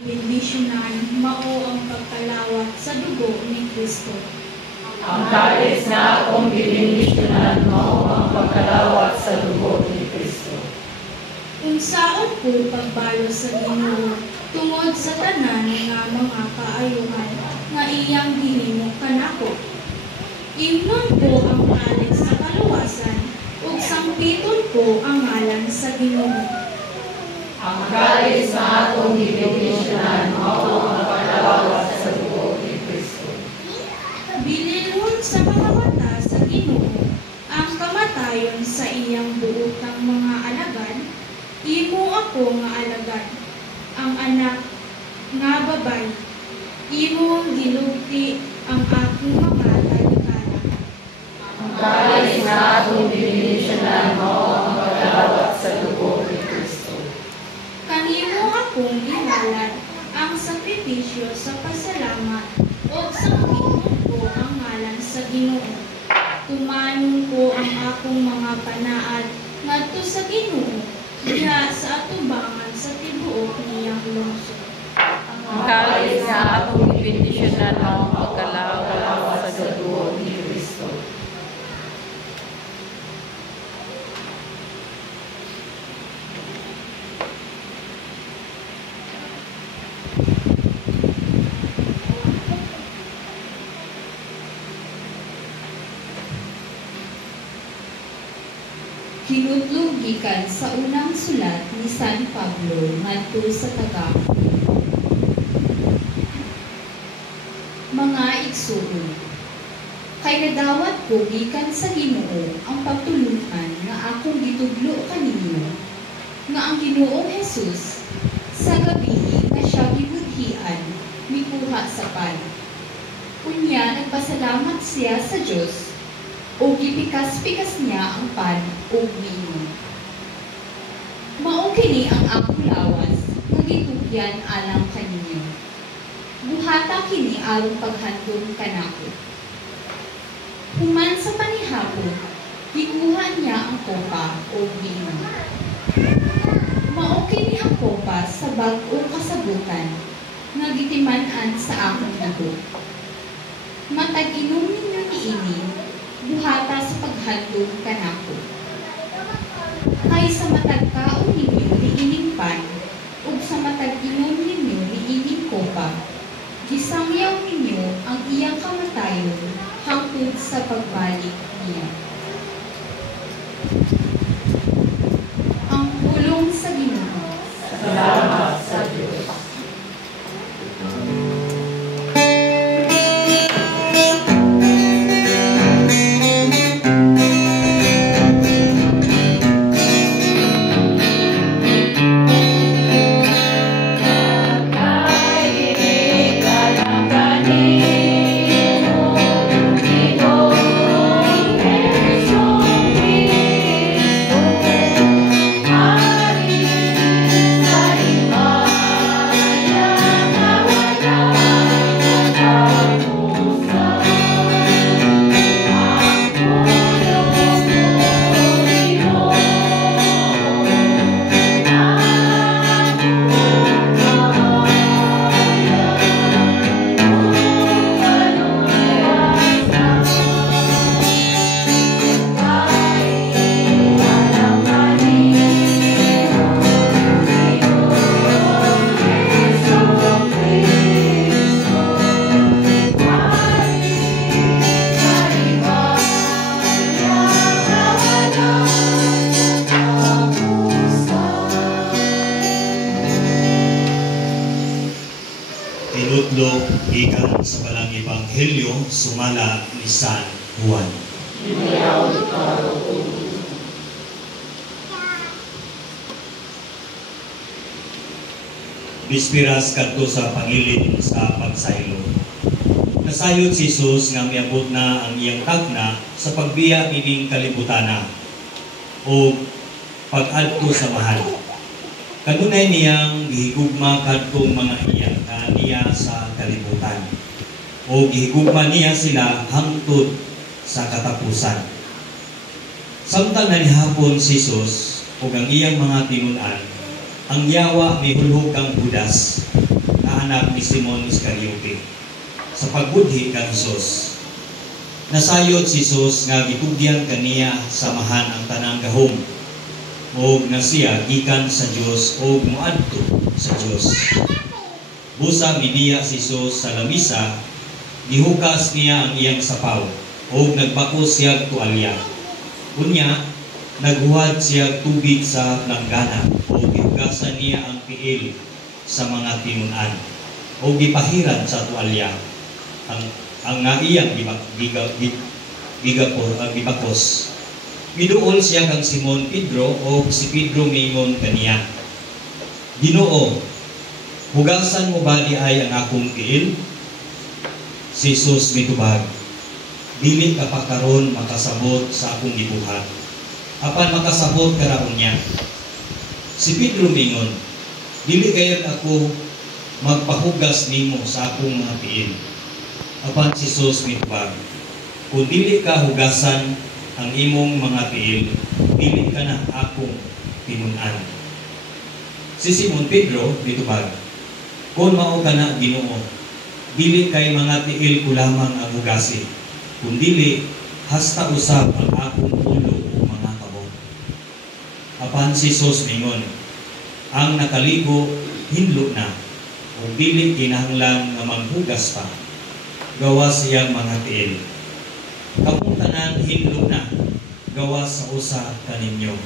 Bendisyonan mao ang pagkalawat sa dugo ni Kristo. Ang kalis na akong bibindisyonan mao ang pagkalawat sa dugo ni Kristo. Unsaon ko pagbalo sa Ginoo tungod sa tanan nga mga kaayuhan nga iyang gihimo kanako. Imnon ko ang kalis sa kaluwasan ug sangpiton ko ang ngalan sa Ginoo. Ang kalis na akong bibindisyonan mao ang pagkalawat sa dugo ni Kristo. Bililhon sa mga mata sa Ginoo ang kamatayon sa iyang buot ng mga alagad. Imo ako nga alagad, ang anak nga babay. Imo gilugti ang akong mga talikala. Ang kalis na akong bibindisyonan mao ang pagkalawat sa dugo ni Kristo. Kanimo akong ihalad ang sakripisyo sa pasalamat o sangpiton ko ang ngalan sa Ginoo. Tumanon ko ang akong mga panaad ngadto sa Ginoo diha sa atubangan sa tibuok niyang lungsod. Ang kalis na akong bibindisyonan mao ang pagkalawat sa dugo ni Kristo. Kinudlog gikan sa unang sulat ni San Pablo ngadto sa taga-Roma. Mga igsuon, kay nadawat ko gikan sa Ginoo ang pagtulungan nga akong gitudlo kaninyo, nga ang Ginoong Hesus sa gabi nga siya gibudhian mikuha sa pan. Unya nagpasalamat siya sa Dios o gipikas-pikas niya ang pan o vino. Mao kini ang akong lawas nga gitugyan alang kaninyo. Buhata kini aron paghandom kanako. Human sa panihapon, gikuha niya ang kopa o vino. Mao kini ang kopa sa bag-ong kasabutan nga gitiman-an sa akong dugo. Matag inom ninyo niini, buhata sa paghandom kanako. Kay sa matag kaon ninyo niining pan, ug sa matag inom ninyo niining kopa, gisangyaw ninyo ang iyang kamatayon hangtod sa pagbalik niya. Ang pulong sa Ginoo. Salamat sa Diyos. Tinudlo gikan sa balang ebanghelyo sumala ni San Juan. Bispiras kadto sa pangilid sa pagsaylo. Nasayod si Jesus nga miabot na ang iyang tagna sa pagbiya ining kalibutana o pag-adto sa mahal. Kanunay niyang gihigugma kadtong mga iyan niya sa kalibutan o gihigugma niya sila hangtod sa katapusan. Samtang nanihapon si Jesus o ang iyang mga tinunan, ang yawa mihulhog kang Judas mga anak ni Simon Iscariote sa pagbudhi kang Hesus. Nasayod si Jesus nga gitugyan kaniya samahan ang tanang gahom o nga siya gikan sa Dios o muadto sa Dios. Busa midiya si Jesus sa lamisa, gihukas niya ang iyang sapaw o nagbakos siya tualya. Unya, naghuwad siya tubig sa langgana o gihugasan niya ang piil sa mga tinunan o gipahiran sa tualya ang nga iyang gibakos. Miduol siya kang Simon Pedro o si Pedro mingon kaniya, Ginoo, hugasan mo ba di ay ang akong tiil? Si Jesus mitubag, dili ka pa karon makasabot sa akong gibuhat. Apan makasabot karaon niya. Si Pedro mingon, dili gayud ako magpahugas nimo sa akong mga tiil. Apan si Jesus mitubag, kung dili ka hugasan ang imong mga tiil, dili ka na akong tinunan. Si Simon Pedro mitubag, kung mao ka na Ginoo, dili kay mga tiil ko lamang ang hugasi, kung dili hasta usab ang akong ulo o mga kabog. Apan si Jesus mingon, ang nakaligo hinlo na, o dili kinahanglan nga maghugas pa, gawas siyang mga tiil. Kamong tanan hinlo na, gawas sa usa kaninyo.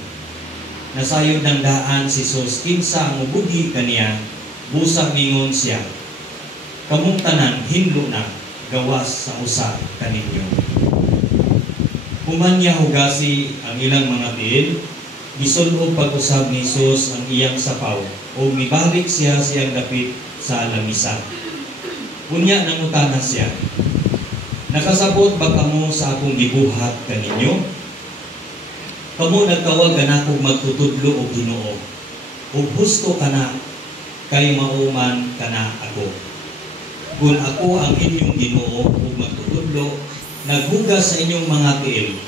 Nasayod ng daan si Jesus kinsa ang mubudhi kaniya, busa mingon siya, kamong tanan hinlo na, gawas sa usa kaninyo. Human niya hugasi ang ilang mga tiil, gisul-og pag-usab ni Jesus ang iyang sapaw o mibalik siya siyang dapit sa lamisa. Unya nangutana siya, nakasabot ba kamo sa akong gibuhat kaninyo? Kamo nagtawag kanako magtutudlo og Ginoo, ug husto kana kay mauman kana ako. Kung ako ang inyong Ginoo ug magtutudlo, naghugas sa inyong mga tiil,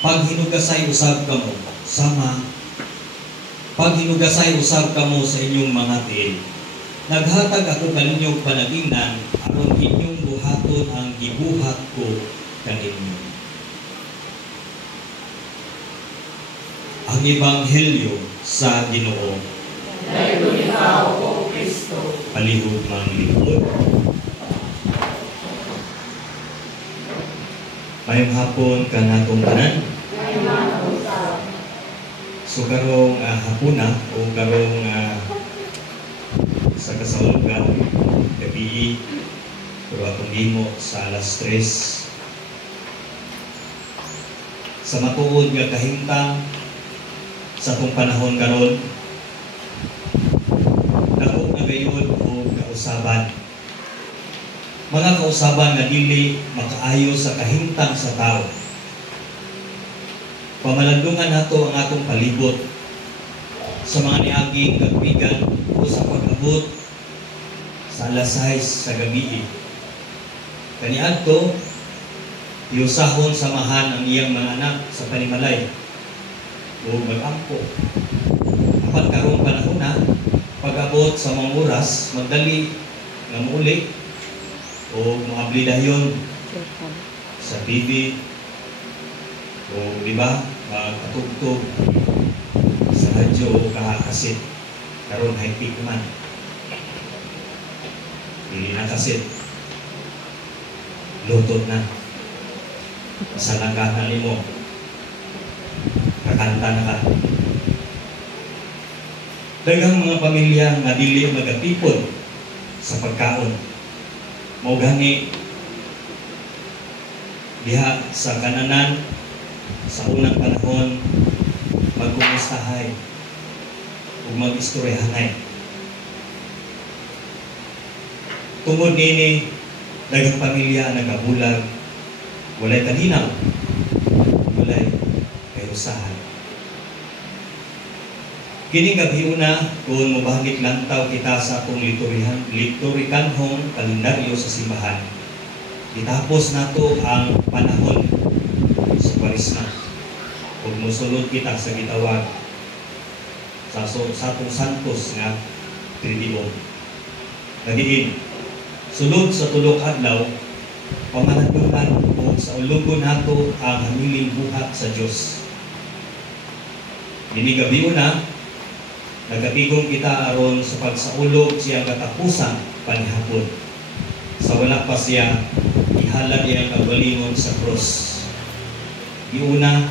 pag hinugasay usab kamo sama, pag hinugasay usab kamo sa inyong mga tiil, naghatag ako kaninyo panagingnan aron inyong buhaton ang gibuhat ko kaninyo. Ang Ebanghelyo sa Ginoo. Dayon ikaw, O Kristo. Palihog mang lingkod. Mayong hapon ka natong tanan. So karong hapuna o karong sa kasaulogan gabi pero atong himo sa alas 3 sa matuod nga kahimtang sa atong panahon karon, dako na gayon o kausaban, mga kausaban nga dili makaayo sa kahimtang sa tao. Pamalandungan nato ang atong palibot sa mga niaging kagbigan o sa pag-abot sa alas 6 sa gabi. Kaniadto, iusahon samahan ang iyang mga anak sa panimalay o mag-ampo. Apan karong panahon na, pag-abot sa mga oras, magdali nga muuli o maabli dayon sa TV o di ba, katugtog sa radyo o kahakasit. Karon high-peak man. Hindi na kasit. Lutot na. Sa langga na limo. Kakanta na ka. Daghang mga pamilya nga dili magatipon sa pagkaon. Mao gani diha sa kananan sa unang panahon magkumustahay o mag-istoryahanay. Tungod nini, daghang pamilya nagabulag, walay kalinaw, walay kayusahan. Kini gabi una, kung mabahagit lantaw kita sa akong liturhikanhong kalendaryo sa simbahan, itapos nato ang panahon sa Kwaresma. Kung musulod kita sa gitawag sa atong santos nga Triduum. Nadiin, sulod sa tulok adlaw, pamanatulan o sa ulugon nato ang hamiling buhat sa Dios. Dinigabi na, nagkapigong kita aron sa pagsaulog siyang katapusan panihapon. Sa wala pa siya, ihalad iyang kagalingon sa cross. Iuna,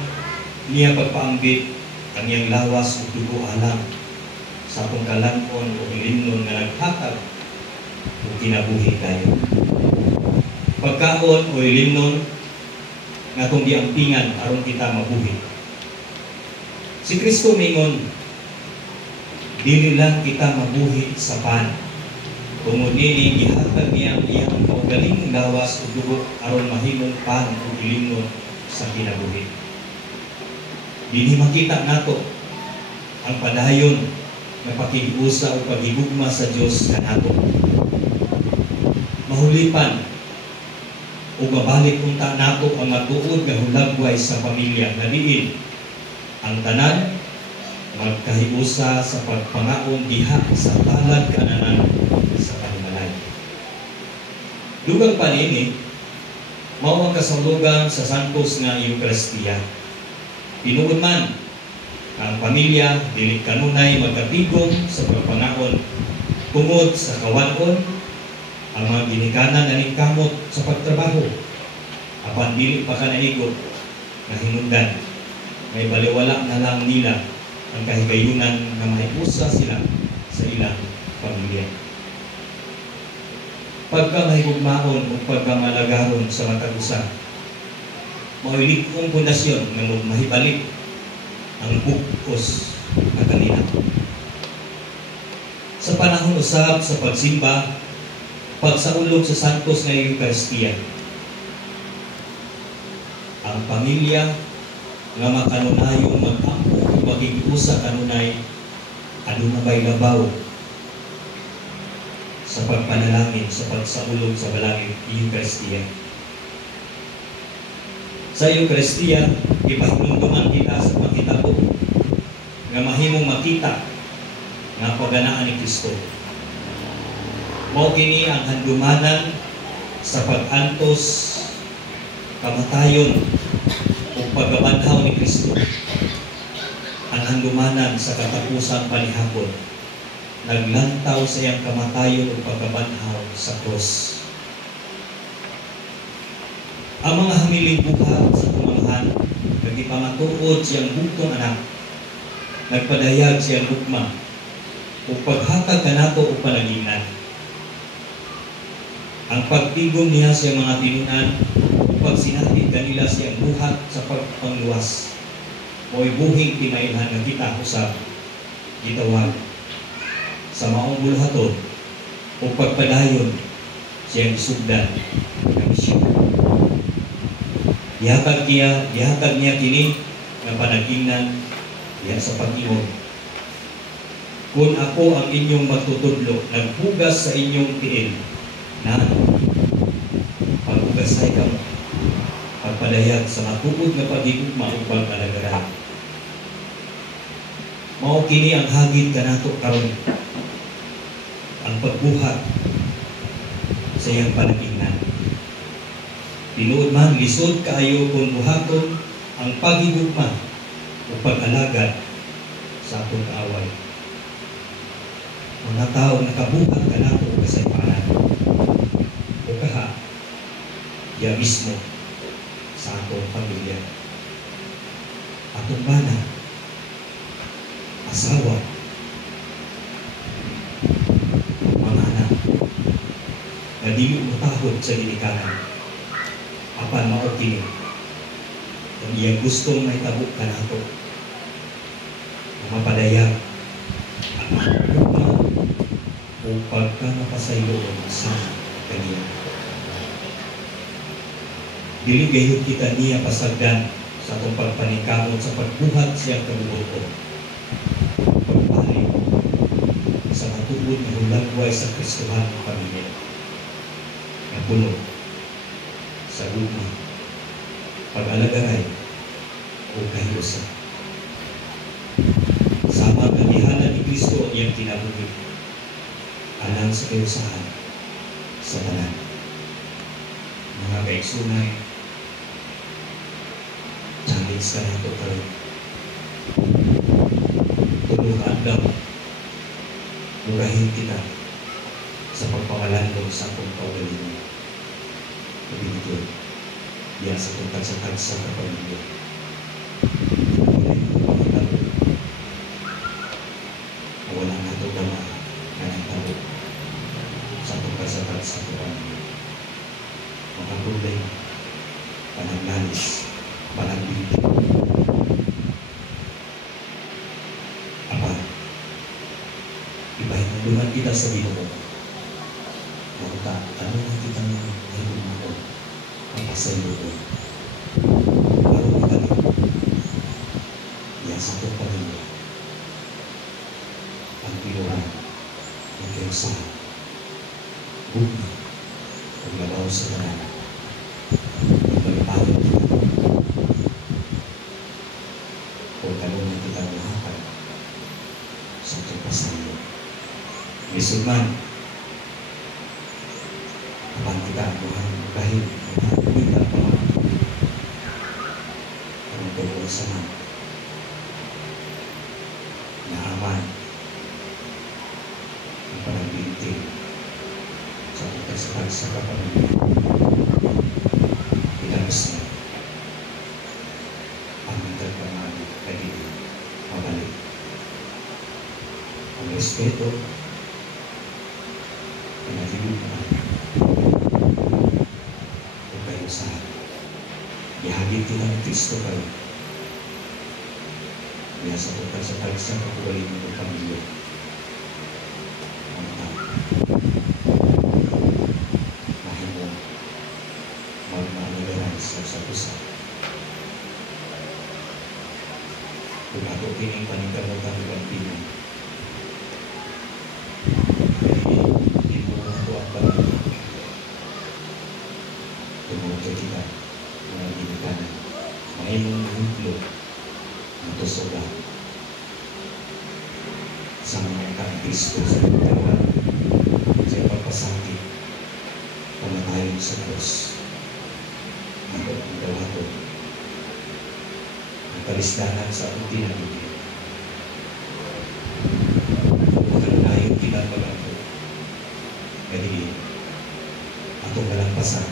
niya pagpaambit ang iyang lawas o dugo alam sa akong kalankon o ilimnon nga naghatag o kinabuhi kayo. Pagkaon o ilimnon nga itong diampingan aron kita mabuhi. Si Kristo mingon, dili lang kita mabuhi sa pan. Tungod nini gihatag niya ang iyang kaugalingong lawas o dugo aron mahimong pan o ilimnon sa kinabuhi. Dili makita nato ang padayon na pakikiusa o paghigugma sa Dios kanato. Mahulipan o mabalik unta nato ang matuod nga hulagway sa pamilya nga diin ang tanan magkahiusa sa pagpangaon diha sa talad kananan sa panimalay. Dugang panini mao ang kasulugan sa santos nga Eucharistia. Tinuod man ang pamilya dili kanunay magkatigom sa pagpangaon tungod sa kawan-on ang mga ginikanan na kamot sa pagtrabaho apan dili pa kanaigot na hinungdan may baliwala na lang nila ang kahigayunan na mahiusa sila sa ilang pamilya. Pagka mahigugmaon o pagka malagaron sa matag usa, maulit kong pundasyon na mahibalik ang bukos na kanina. Sa panahon usab sa pagsimba, pagsaulog sa santos nga Eucharistia, ang pamilya nga makanunayong mag-ampo o magiging-usa kanunay aduna bay labaw sa pagpanalangin sa pagsaulog sa balangin Eucharistia. Sa Eucharistia, ipahinumduman kita sa pagkitabo nga mahimong makita nga pagganaan ni Kristo. Mao kini ang handumanan sa pag-antos, kamatayon o pagkabanhaw ni Kristo. Ang handumanan sa katapusang panihapon, naglantaw sa iyang kamatayon o pagkabanhaw sa cross. Ang mga hamiling buhat sa pamamahan, nagipamatuod siyang buktong anak, nagpadayag siyang bukma, o paghatag kanato o palaginan. Ang pagtigom niya sa mga tinunan, o pagsinatid kanila siyang buhat sa pagpangluwas, o ibuhing timailhan na kita usab, gitawag, sa maong bulhaton, o pagpadayon siyang sugdan ng misyon. Dihatag niya kini nga panagingnan diha sa Panginoon. Kung ako ang inyong magtutudlo, naghugas sa inyong tiil, na paghugasay ka mo, pagpadayag sa matuod nga pagigugma o pagkalagaran. Mao kini ang hagit kanato karon, ang pagbuhat sa iyang panagingnan. Tinuod man, lisod kaayo kung buhaton ang paghigugma o pag-alagad sa atong kaaway. Mga tao nakabuhat ka na o kasaypanan o kaha, diya mismo sa atong pamilya. Atong bana, asawa, mga anak, na dili utahod sa ginikanan. Apan mao kini ang iyang gustong may tabuk ka nato mapadayag at makagugma o pagka napasayloon sa kaniya. Dili gayud kita niya pasagdan sa atong pagpaningkamot sa pagbuhat siyang kabubuto, pagpalik sa matuod na hulagway sa Kristohan ng pamilya na puno sa gugma, pag-alagaray o kahilusan. Sama kanihanan ni Kristo ang iyang kinabuhi. alang sa kayusahan sa tanan. Mga kaigsunay, challenge ka na ito karon. Tulong ka adlaw, murahin kita sa pagpamalandong sa akong kaugalingon. Pabiligod, diya sa itong tagsa-tagsa na pamilya. Wala ito pangitalo. Wala na ito dama na nagtaro sa itong tagsa-tagsa na pamilya. Mga problema, panagnalis, panagbibig. Apa, ipahinulungan kita sa Ginoo. Mauta, ano na kita ng ngayon ako, ang pasaylo ko. Parang ibalik, yan sa itong pamilya. Ang pinuhan, ang kayusahan, bumi, ang labaw sa tanan, ang malipayan kita. Kung tanong na kita lahapan sa itong pasaylo. Lisod man, kapag kita buhay dahil kita pa ang tuwa sa man na aman ang panagbinti sa pagkasakal sa kapamilya. Ilabas na ang interpamali lagi mabalik. Ang respeto pinagilipan o kayo sa ihagit nila ng Kristo kayo kaya sa pagkasapagsa kapuwalin ng pamilya ang tao mahimo magmamagaran sa pusa kung ako kining paningkamutan ng Pino kita mga ginikanan mahimong huklo ang tusoga sa mga Kristo sa pagkawan sa pagpasakit pamatayon sa Diyos ang dawato ang kalisdanan sa ating tinagigil pagkalayo tinapagano kaya atong nalampasan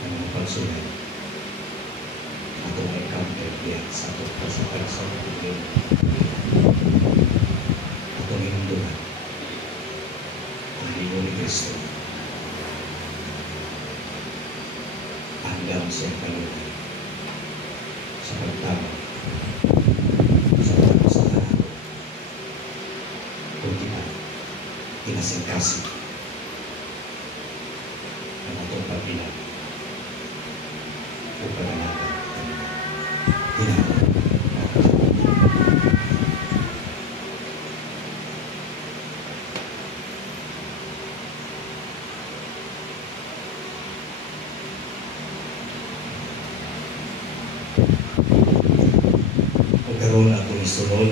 ang mga pagsulay atong encounter diyan sa atong pasapag sa pagkakas atong hinunduhan ang lino ni Kristo hanggang sa kalunay sa pagtama sa pagpasahan kung kita kinasingkasi ang atong pagbilang o pagalaman pagkaroon atong isunod